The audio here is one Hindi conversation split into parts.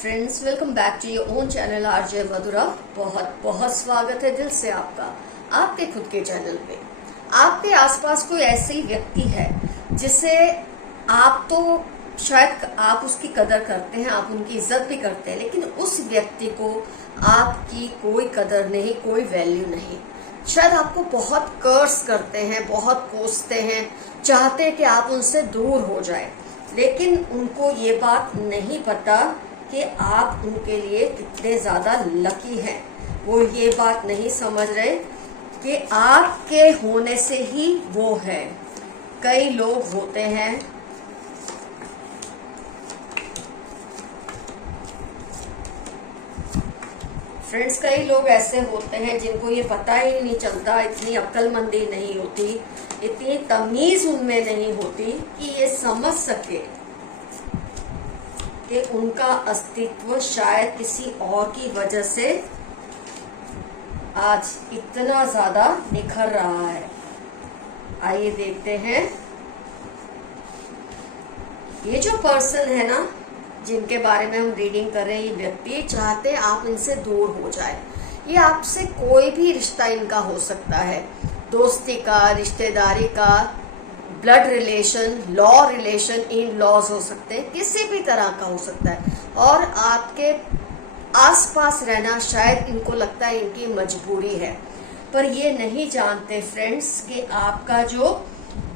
Friends, welcome back to your own channel RJ Madhura. बहुत बहुत स्वागत है दिल से आपका आपके खुद के चैनल पे। आपके आसपास कोई ऐसी व्यक्ति है जिसे आप तो शायद आप उसकी कदर करते हैं, आप उनकी इज्जत भी करते हैं, लेकिन उस व्यक्ति को आपकी कोई कदर नहीं, कोई वैल्यू नहीं। शायद आपको बहुत कर्स करते हैं, बहुत कोसते हैं, चाहते हैं कि आप उनसे दूर हो जाए, लेकिन उनको ये बात नहीं पता कि आप उनके लिए कितने ज़्यादा लकी हैं। वो ये बात नहीं समझ रहे कि आपके होने से ही वो है। कई लोग होते हैं फ्रेंड्स, कई लोग ऐसे होते हैं जिनको ये पता ही नहीं चलता, इतनी अक्लमंदी नहीं होती, इतनी तमीज उनमें नहीं होती कि ये समझ सके कि उनका अस्तित्व शायद किसी और की वजह से आज इतना ज्यादा निखर रहा है। आइए देखते हैं ये जो पर्सन है ना, जिनके बारे में हम रीडिंग कर रहे हैं, ये व्यक्ति चाहते हैं आप इनसे दूर हो जाए। ये आपसे कोई भी रिश्ता इनका हो सकता है, दोस्ती का, रिश्तेदारी का, blood relation, law relation, in laws हो सकते हैं, किसी भी तरह का हो सकता है। और आपके आसपास रहना शायद इनको लगता है इनकी मजबूरी है, पर ये नहीं जानते फ्रेंड्स कि आपका जो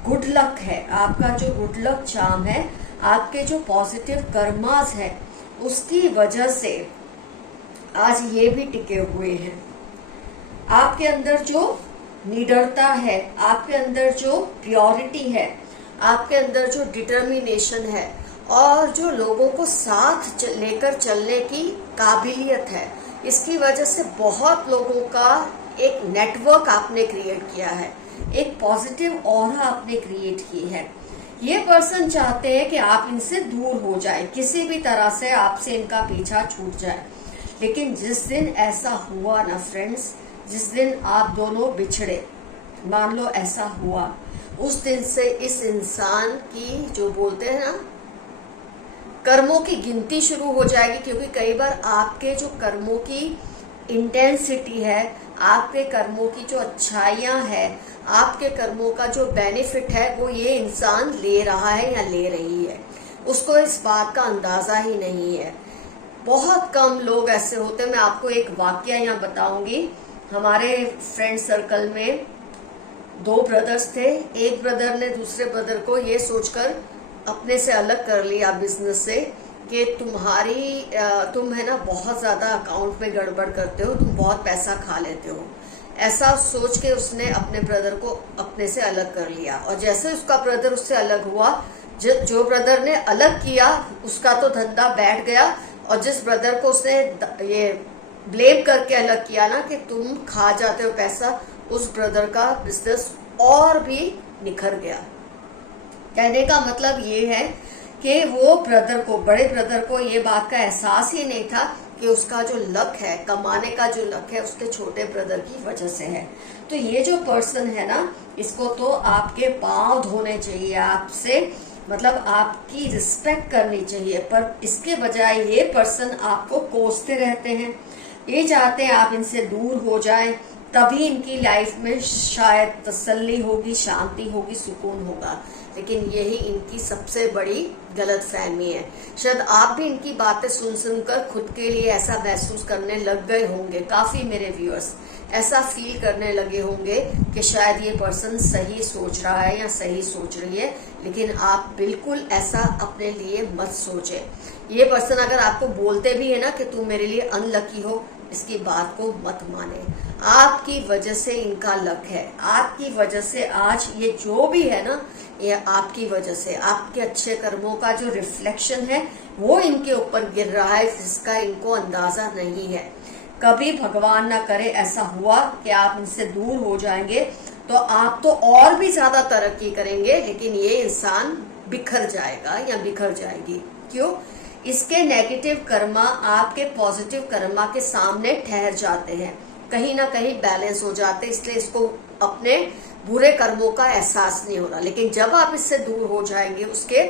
गुड लक है, आपका जो गुड लक चार्म है, आपके जो पॉजिटिव कर्मास है, उसकी वजह से आज ये भी टिके हुए हैं। आपके अंदर जो निडरता है, आपके अंदर जो प्योरिटी है, आपके अंदर जो डिटर्मिनेशन है, और जो लोगों को साथ लेकर चलने की काबिलियत है, इसकी वजह से बहुत लोगों का एक नेटवर्क आपने क्रिएट किया है, एक पॉजिटिव ऑरा आपने क्रिएट की है। ये पर्सन चाहते हैं कि आप इनसे दूर हो जाए, किसी भी तरह से आपसे इनका पीछा छूट जाए। लेकिन जिस दिन ऐसा हुआ ना फ्रेंड्स, जिस दिन आप दोनों बिछड़े, मान लो ऐसा हुआ, उस दिन से इस इंसान की जो बोलते हैं ना कर्मों की गिनती शुरू हो जाएगी। क्योंकि कई बार आपके जो कर्मों की इंटेंसिटी है, आपके कर्मों की जो अच्छाइयां है, आपके कर्मों का जो बेनिफिट है, वो ये इंसान ले रहा है या ले रही है, उसको इस बात का अंदाजा ही नहीं है। बहुत कम लोग ऐसे होते हैं। मैं आपको एक वाकया यहाँ बताऊंगी। हमारे फ्रेंड सर्कल में दो ब्रदर्स थे। एक ब्रदर ने दूसरे ब्रदर को ये सोचकर अपने से अलग कर लिया बिजनेस से कि तुम है ना बहुत ज्यादा अकाउंट में गड़बड़ करते हो, तुम बहुत पैसा खा लेते हो। ऐसा सोच के उसने अपने ब्रदर को अपने से अलग कर लिया। और जैसे उसका ब्रदर उससे अलग हुआ, जो ब्रदर ने अलग किया उसका तो धंधा बैठ गया, और जिस ब्रदर को उसने ये ब्लेम करके अलग किया ना कि तुम खा जाते हो पैसा, उस ब्रदर का बिजनेस और भी निखर गया। कहने का मतलब ये है कि वो ब्रदर को, बड़े ब्रदर को ये बात का एहसास ही नहीं था कि उसका जो लक है, कमाने का जो लक है, उसके छोटे ब्रदर की वजह से है। तो ये जो पर्सन है ना, इसको तो आपके पांव धोने चाहिए, आपसे मतलब आपकी रिस्पेक्ट करनी चाहिए, पर इसके बजाय ये पर्सन आपको कोसते रहते हैं। ये चाहते हैं आप इनसे दूर हो जाएं, तभी इनकी लाइफ में शायद तसल्ली होगी, शांति होगी, सुकून होगा। लेकिन यही इनकी सबसे बड़ी गलतफहमी है। शायद आप भी इनकी बातें सुन सुनकर खुद के लिए ऐसा महसूस करने लग गए होंगे। काफी मेरे व्यूअर्स ऐसा फील करने लगे होंगे कि शायद ये पर्सन सही सोच रहा है या सही सोच रही है, लेकिन आप बिल्कुल ऐसा अपने लिए मत सोचे। ये पर्सन अगर आपको बोलते भी है ना कि तुम मेरे लिए अनलकी हो, इसकी बात को मत माने। आपकी वजह से इनका लक है, आपकी वजह से आज ये जो भी है ना, ये आपकी वजह से, आपके अच्छे कर्मों का जो रिफ्लेक्शन है वो इनके ऊपर गिर रहा है, जिसका इनको अंदाजा नहीं है। कभी भगवान ना करे ऐसा हुआ कि आप इनसे दूर हो जाएंगे, तो आप तो और भी ज्यादा तरक्की करेंगे, लेकिन ये इंसान बिखर जाएगा या बिखर जाएगी। क्यों? इसके नेगेटिव कर्मा आपके पॉजिटिव कर्मा के सामने ठहर जाते हैं, कहीं ना कहीं बैलेंस हो जाते, इसलिए इसको अपने बुरे कर्मों का एहसास नहीं हो रहा। लेकिन जब आप इससे दूर हो जाएंगे, उसके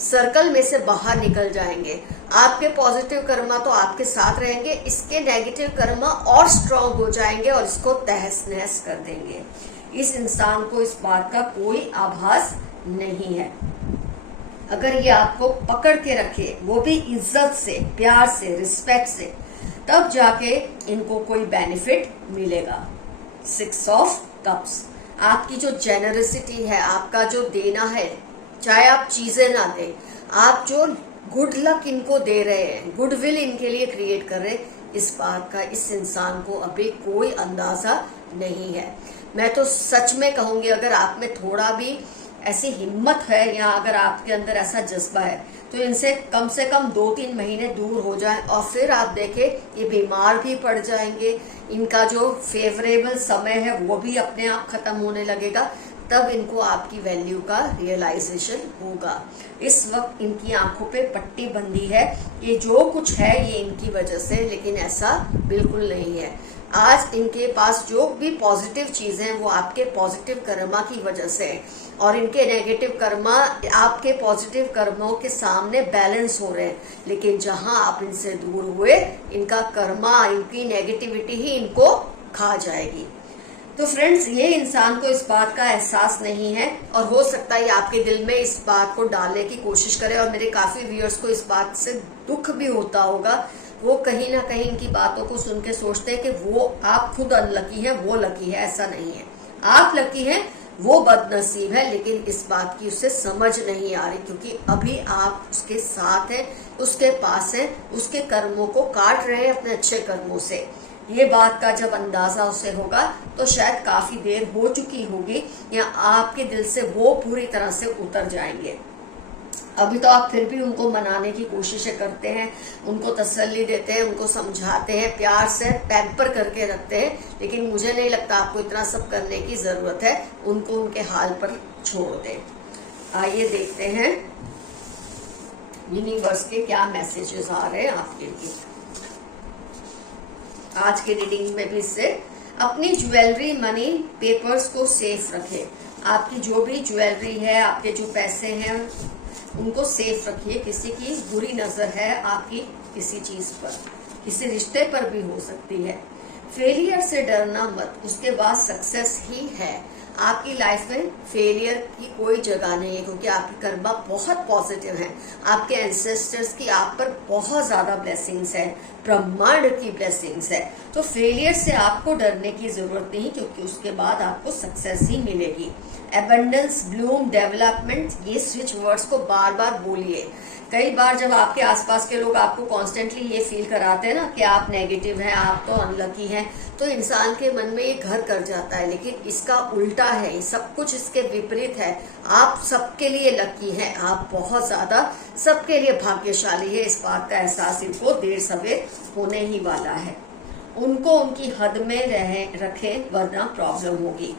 सर्कल में से बाहर निकल जाएंगे। आपके पॉजिटिव कर्मा तो आपके साथ रहेंगे, इसके नेगेटिव कर्मा और स्ट्रांग हो जाएंगे और इसको तहस नहस कर देंगे। इस इंसान को इस बात का कोई आभास नहीं है। अगर ये आपको पकड़ के रखे, वो भी इज्जत से, प्यार से, रिस्पेक्ट से, तब जाके इनको कोई बेनिफिट मिलेगा। 6 ऑफ कप्स, आपकी जो जेनरसिटी है, आपका जो देना है, चाहे आप चीजें ना दें, आप जो गुड लक इनको दे रहे हैं, गुडविल इनके लिए क्रिएट कर रहे हैं, इस बात का इस इंसान को अभी कोई अंदाजा नहीं है। मैं तो सच में कहूंगी, अगर आप में थोड़ा भी ऐसी हिम्मत है या अगर आपके अंदर ऐसा जज्बा है, तो इनसे कम से कम 2-3 महीने दूर हो जाएं और फिर आप देखें ये बीमार भी पड़ जाएंगे, इनका जो फेवरेबल समय है वो भी अपने आप खत्म होने लगेगा, तब इनको आपकी वैल्यू का रियलाइजेशन होगा। इस वक्त इनकी आंखों पे पट्टी बंधी है, ये जो कुछ है ये इनकी वजह से, लेकिन ऐसा बिल्कुल नहीं है। आज इनके पास जो भी पॉजिटिव चीजें हैं वो आपके पॉजिटिव कर्मा की वजह से है, और इनके नेगेटिव कर्मा आपके पॉजिटिव कर्मों के सामने बैलेंस हो रहे हैं। लेकिन जहां आप इनसे दूर हुए, इनका कर्मा, इनकी नेगेटिविटी ही इनको खा जाएगी। तो फ्रेंड्स, ये इंसान को इस बात का एहसास नहीं है, और हो सकता है आपके दिल में इस बात को डालने की कोशिश करे, और मेरे काफी व्यूअर्स को इस बात से दुख भी होता होगा। वो कहीं ना कहीं इनकी बातों को सुन के सोचते हैं कि वो आप खुद अनलकी है, वो लकी है। ऐसा नहीं है, आप लकी हैं, वो बदनसीब है, लेकिन इस बात की उसे समझ नहीं आ रही, क्योंकि अभी आप उसके साथ हैं, उसके पास हैं, उसके कर्मों को काट रहे हैं अपने अच्छे कर्मों से। ये बात का जब अंदाजा उसे होगा तो शायद काफी देर हो चुकी होगी, या आपके दिल से वो पूरी तरह से उतर जाएंगे। अभी तो आप फिर भी उनको मनाने की कोशिशें करते हैं, उनको तसल्ली देते हैं, उनको समझाते हैं, प्यार से पैम्पर करके रखते हैं, लेकिन मुझे नहीं लगता आपको इतना सब करने की जरूरत है। उनको उनके हाल पर छोड़ दें। आइए देखते हैं यूनिवर्स के क्या मैसेजेस आ रहे हैं आपके लिए आज के रीडिंग में भी। इससे अपनी ज्वेलरी, मनी, पेपर्स को सेफ रखें। आपकी जो भी ज्वेलरी है, आपके जो पैसे हैं, उनको सेफ रखिए। किसी की बुरी नजर है आपकी किसी चीज पर, किसी रिश्ते पर भी हो सकती है। फेलियर से डरना मत, उसके बाद सक्सेस ही है। आपकी लाइफ में फेलियर की कोई जगह नहीं है, क्योंकि आपकी कर्मा बहुत पॉजिटिव है। आपके एंसेस्टर्स की आप पर बहुत ज्यादा ब्लेसिंग्स है, ब्रह्मांड की ब्लेसिंग्स है। तो फेलियर से आपको डरने की जरूरत नहीं, क्योंकि उसके बाद आपको सक्सेस ही मिलेगी। एबंडेंस, ब्लूम, डेवलपमेंट, ये स्विच वर्ड्स को बार बार बोलिए। कई बार जब आपके आसपास के लोग आपको कॉन्स्टेंटली ये फील कराते हैं ना कि आप नेगेटिव हैं, आप तो अनलकी हैं, तो इंसान के मन में ये घर कर जाता है। लेकिन इसका उल्टा है, सब कुछ इसके विपरीत है। आप सबके लिए लकी हैं, आप बहुत ज्यादा सबके लिए भाग्यशाली है। इस बात का एहसास इनको देर सवेर होने ही वाला है। उनको उनकी हद में रखें, वरना प्रॉब्लम होगी।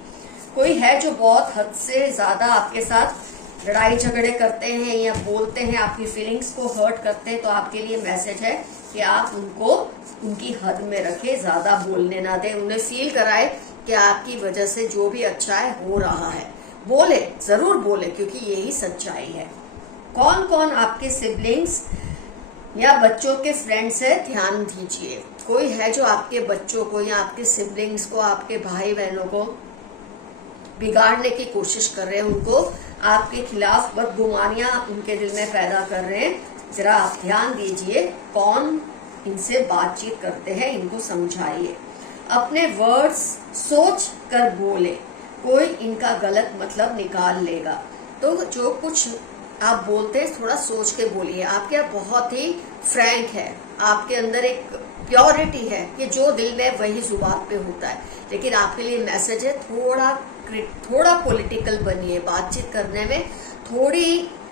कोई है जो बहुत हद से ज्यादा आपके साथ लड़ाई झगड़े करते हैं या बोलते हैं, आपकी फीलिंग्स को हर्ट करते हैं, तो आपके लिए मैसेज है कि आप उनको उनकी हद में रखें, ज्यादा बोलने ना दें। उन्हें फील कराए कि आपकी वजह से जो भी अच्छा है हो रहा है। बोले, जरूर बोले, क्योंकि यही सच्चाई है। कौन कौन आपके सिबलिंग्स या बच्चों के फ्रेंड्स है, ध्यान दीजिए। कोई है जो आपके बच्चों को या आपके सिबलिंग्स को, आपके भाई बहनों को बिगाड़ने की कोशिश कर रहे हैं, उनको आपके खिलाफ बदगुमानियां उनके दिल में पैदा कर रहे हैं। जरा आप ध्यान दीजिए कौन इनसे बातचीत करते हैं, इनको समझाइए। अपने वर्ड्स सोच कर बोले, कोई इनका गलत मतलब निकाल लेगा। तो जो कुछ आप बोलते हैं थोड़ा सोच के बोलिए। आपके आप बहुत ही फ्रैंक है, आपके अंदर एक प्योरिटी है कि जो दिल में वही जुबान पे होता है। लेकिन आपके लिए मैसेज है, थोड़ा पॉलिटिकल बनिए, बातचीत करने में थोड़ी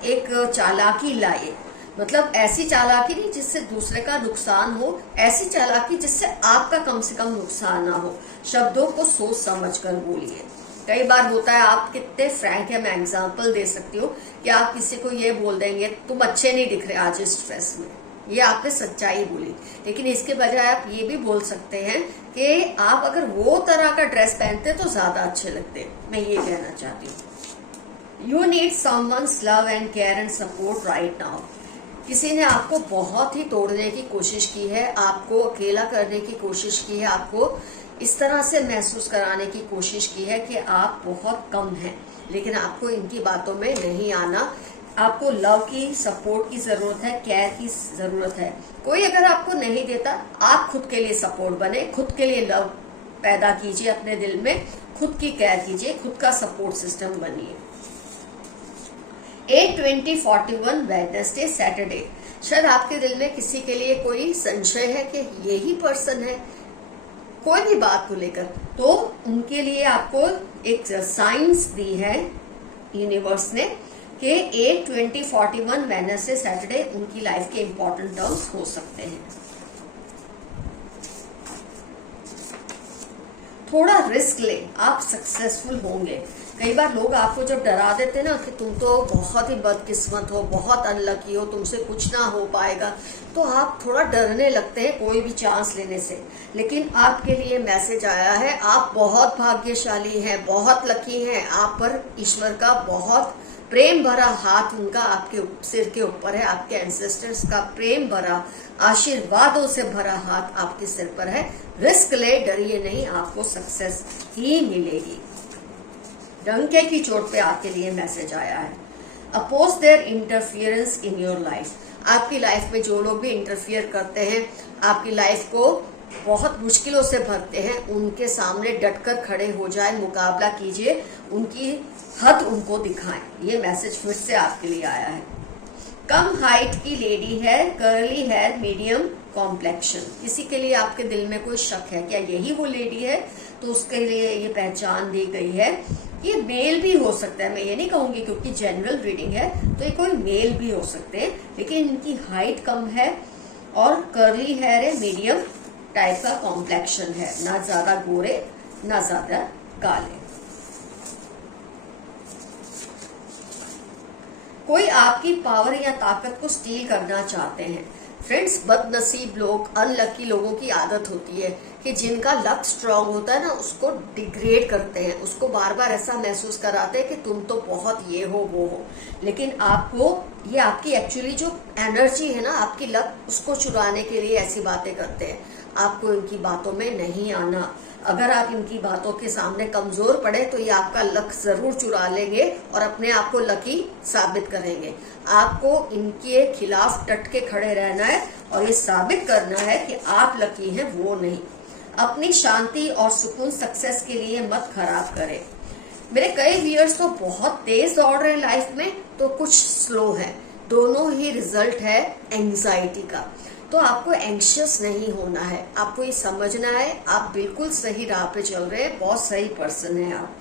एक चालाकी लाइए। मतलब ऐसी चालाकी नहीं जिससे दूसरे का नुकसान हो, ऐसी चालाकी जिससे आपका कम से कम नुकसान ना हो। शब्दों को सोच समझ कर बोलिए। कई बार होता है, आप कितने फ्रैंक है, मैं एग्जांपल दे सकती हूँ कि आप किसी को ये बोल देंगे, तुम अच्छे नहीं दिख रहे आज इस ड्रेस में, ये आपने सच्चाई बोली। लेकिन इसके बजाय आप ये भी बोल सकते हैं कि आप अगर वो तरह का ड्रेस पहनते तो ज्यादा अच्छे लगते। मैं ये कहना चाहती हूँ। You need someone's love and care and support right now. किसी ने आपको बहुत ही तोड़ने की कोशिश की है, आपको अकेला करने की कोशिश की है, आपको इस तरह से महसूस कराने की कोशिश की है कि आप बहुत कम हैं, लेकिन आपको इनकी बातों में नहीं आना। आपको लव की, सपोर्ट की जरूरत है, केयर की जरूरत है। कोई अगर आपको नहीं देता, आप खुद के लिए सपोर्ट बने, खुद के लिए लव पैदा कीजिए अपने दिल में, खुद की केयर कीजिए, खुद का सपोर्ट सिस्टम बनिए। 8/20/41 वेडनेसडे सैटरडे। शायद आपके दिल में किसी के लिए कोई संशय है कि यही पर्सन है, कोई भी बात को लेकर, तो उनके लिए आपको एक साइंस दी है यूनिवर्स ने कि 8/20/41 वेडनेसडे सैटरडे उनकी लाइफ के इंपॉर्टेंट टर्म्स हो सकते हैं। थोड़ा रिस्क ले, आप सक्सेसफुल होंगे। कई बार लोग आपको जब डरा देते हैं ना कि तुम तो बहुत ही बदकिस्मत हो, बहुत अनलकी हो, तुमसे कुछ ना हो पाएगा, तो आप थोड़ा डरने लगते हैं कोई भी चांस लेने से। लेकिन आपके लिए मैसेज आया है, आप बहुत भाग्यशाली हैं, बहुत लकी हैं, आप पर ईश्वर का बहुत प्रेम भरा हाथ, उनका आपके सिर के ऊपर है। आपके एंसेस्टर्स का प्रेम भरा, आशीर्वादों से भरा हाथ आपके सिर पर है। रिस्क ले, डरिए नहीं, आपको सक्सेस ही मिलेगी। डंके की चोट पे आपके लिए मैसेज आया है। Oppose their interference in your life. आपकी लाइफ में जो लोग भी इंटरफियर करते हैं, आपकी लाइफ को बहुत मुश्किलों से भरते हैं, उनके सामने डटकर खड़े हो जाए, मुकाबला कीजिए, उनकी हद उनको दिखाएं। ये मैसेज फिर से आपके लिए आया है। कम हाइट की लेडी है, कर्ली हेयर, मीडियम कॉम्प्लेक्शन। किसी के लिए आपके दिल में कोई शक है, क्या यही वो लेडी है? तो उसके लिए ये पहचान दी गई है। ये मेल भी हो सकता है, मैं ये नहीं कहूंगी क्योंकि जनरल रीडिंग है, तो ये कोई मेल भी हो सकते हैं, लेकिन इनकी हाइट कम है और कर्ली हेयर है, मीडियम टाइप का कॉम्प्लेक्शन है, ना ज्यादा गोरे ना ज्यादा काले। कोई आपकी पावर या ताकत को स्टील करना चाहते हैं। फ्रेंड्स, बदनसीब लोग, अनलकी लोगों की आदत होती है कि जिनका लक स्ट्रांग होता है ना, उसको डिग्रेड करते हैं, उसको बार बार ऐसा महसूस कराते हैं कि तुम तो बहुत ये हो वो हो। लेकिन आपको ये आपकी एक्चुअली जो एनर्जी है ना, आपकी लक, उसको चुराने के लिए ऐसी बातें करते हैं। आपको इनकी बातों में नहीं आना। अगर आप इनकी बातों के सामने कमजोर पड़े तो ये आपका लक जरूर चुरा लेंगे और अपने आप को लकी साबित करेंगे। आपको इनके खिलाफ डट के खड़े रहना है और ये साबित करना है कि आप लकी हैं, वो नहीं। अपनी शांति और सुकून सक्सेस के लिए मत खराब करें। मेरे कई व्यूअर्स तो बहुत तेज दौड़ रहे हैं लाइफ में, तो कुछ स्लो है, दोनों ही रिजल्ट है एंजाइटी का। तो आपको एंग्शियस नहीं होना है, आपको ये समझना है आप बिल्कुल सही राह पे चल रहे हैं, बहुत सही पर्सन है आप।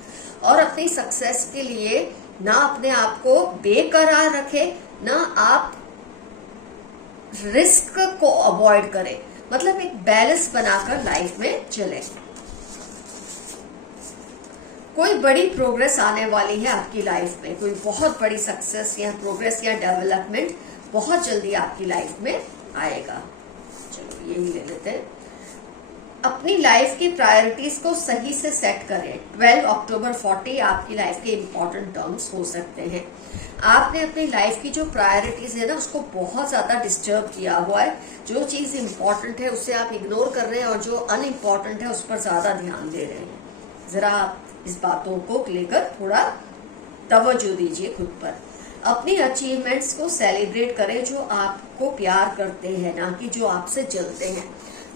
और अपनी सक्सेस के लिए ना अपने आप को बेकरार रखें, ना आप रिस्क को अवॉइड करें, मतलब एक बैलेंस बनाकर लाइफ में चले। कोई बड़ी प्रोग्रेस आने वाली है आपकी लाइफ में, कोई बहुत बड़ी सक्सेस या प्रोग्रेस या डेवलपमेंट बहुत जल्दी आपकी लाइफ में आएगा। चलो यही ले लेते हैं। अपनी लाइफ की प्रायोरिटीज को सही से सेट करें। 12 अक्टूबर 40 आपकी लाइफ के इंपॉर्टेंट टर्म्स हो सकते हैं। आपने अपनी लाइफ की जो प्रायोरिटीज है ना, उसको बहुत ज्यादा डिस्टर्ब किया हुआ है। जो चीज इंपॉर्टेंट है उसे आप इग्नोर कर रहे हैं और जो अनइम्पॉर्टेंट है उस पर ज्यादा ध्यान दे रहे हैं। जरा आप इस बातों को लेकर थोड़ा तवज्जो दीजिए खुद पर। अपनी अचीवमेंट्स को सेलिब्रेट करें जो आपको प्यार करते हैं, ना कि जो आपसे जलते हैं।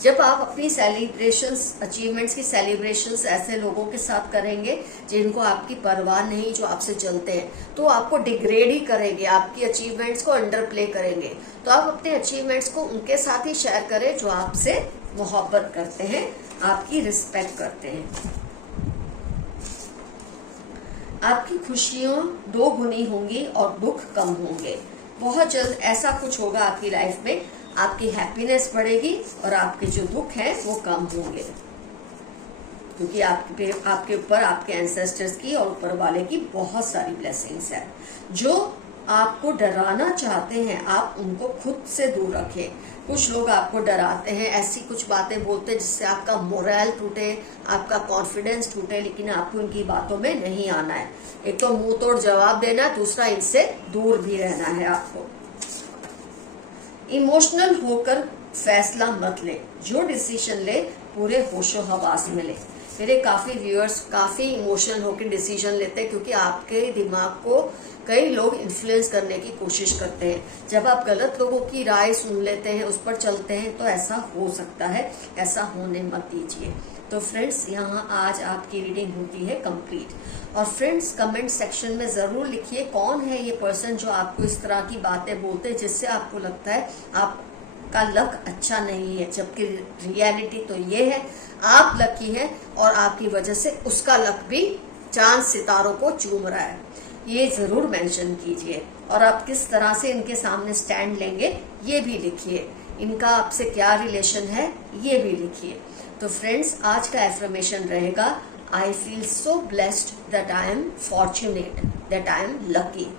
जब आप अपनी सेलिब्रेशंस, अचीवमेंट्स की सेलिब्रेशंस ऐसे लोगों के साथ करेंगे जिनको आपकी परवाह नहीं, जो आपसे जलते हैं, तो आपको डिग्रेड ही करेंगे, आपकी अचीवमेंट्स को अंडर प्ले करेंगे। तो आप अपने अचीवमेंट्स को उनके साथ ही शेयर करें जो आपसे मोहब्बत करते हैं, आपकी रिस्पेक्ट करते हैं। आपकी खुशियां 2 गुनी होंगी और दुख कम होंगे। बहुत जल्द ऐसा कुछ होगा आपकी लाइफ में, आपकी हैप्पीनेस बढ़ेगी और आपके जो दुख हैं वो कम होंगे, क्योंकि आपके ऊपर आपके एंसेस्टर्स की और ऊपर वाले की बहुत सारी ब्लेसिंग्स है। जो आपको डराना चाहते हैं, आप उनको खुद से दूर रखें। कुछ लोग आपको डराते हैं, ऐसी कुछ बातें बोलते हैं जिससे आपका मोरल टूटे, आपका कॉन्फिडेंस टूटे, लेकिन आपको इनकी बातों में नहीं आना है। एक तो मुंह तोड़ जवाब देना, दूसरा इनसे दूर भी रहना है आपको। इमोशनल होकर फैसला मत ले, जो डिसीजन ले पूरे होशो हवास में ले। मेरे काफी व्यूअर्स काफी इमोशनल होकर डिसीजन लेते हैं, क्योंकि आपके दिमाग को कई लोग इन्फ्लुएंस करने की कोशिश करते हैं। जब आप गलत लोगों की राय सुन लेते हैं, उस पर चलते हैं, तो ऐसा हो सकता है। ऐसा होने मत दीजिए। तो फ्रेंड्स, यहाँ आज आपकी रीडिंग होती है कंप्लीट। और फ्रेंड्स, कमेंट सेक्शन में जरूर लिखिए कौन है ये पर्सन जो आपको इस तरह की बातें बोलते हैं जिससे आपको लगता है आपका लक अच्छा नहीं है, जबकि रियलिटी तो ये है आप लकी हैं और आपकी वजह से उसका लक भी चांद सितारों को चूम रहा है। ये जरूर मेंशन कीजिए। और आप किस तरह से इनके सामने स्टैंड लेंगे ये भी लिखिए। इनका आपसे क्या रिलेशन है ये भी लिखिए। तो फ्रेंड्स, आज का एफर्मेशन रहेगा, I feel so blessed that I am fortunate, that I am lucky.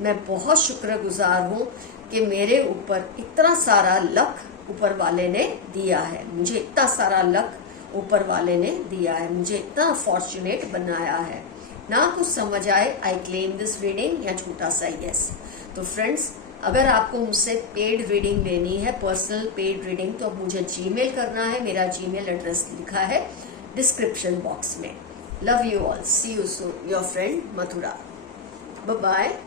मैं बहुत शुक्रगुजार हूँ कि मेरे ऊपर इतना सारा लक ऊपर वाले ने दिया है, मुझे इतना सारा लक ऊपर वाले ने दिया है, मुझे इतना फॉर्चुनेट बनाया है। ना कुछ समझ आए, आई क्लेम दिस रीडिंग या छोटा सा यस। तो फ्रेंड्स, अगर आपको मुझसे पेड रीडिंग लेनी है, पर्सनल पेड रीडिंग, तो मुझे जीमेल करना है। मेरा जीमेल एड्रेस लिखा है डिस्क्रिप्शन बॉक्स में। Love you all, see you soon, your friend Mathura. Bye bye.